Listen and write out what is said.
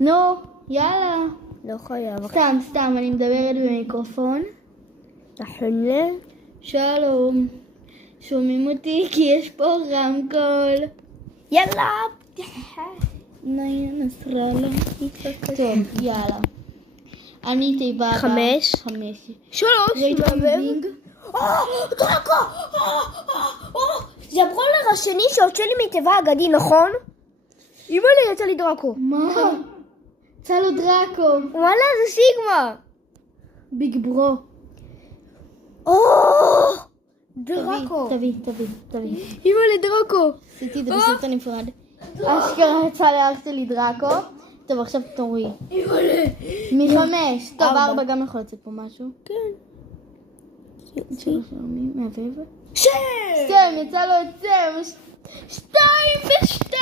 נו, יאללה. לא חייב. סתם, אני מדברת במיקרופון. תחלה. שלום. שומעים אותי כי יש פה רמקול. יאללה. נסראללה. טוב, יאללה. אני תיבה 5. 3. רייטינג. דרקו! זה הברולר השני שיוצא לי מתיבה אגדי, נכון? אמא לי, יצא לי דרקו. מה? יצא לו דרקו. וואלה, זה סיגמה. ביג ברו. דרקו. תביא. אמא לי, דרקו. עשיתי את זה בסרט הנפרד. אשכרה יצא לאח שלי דרקו. טוב, עכשיו תורי. אמא לי. מ5. טוב, 4. 4 גם יכול לצאת פה משהו. כן. מהבב. 6. יצא לו את זה. 2 ו2.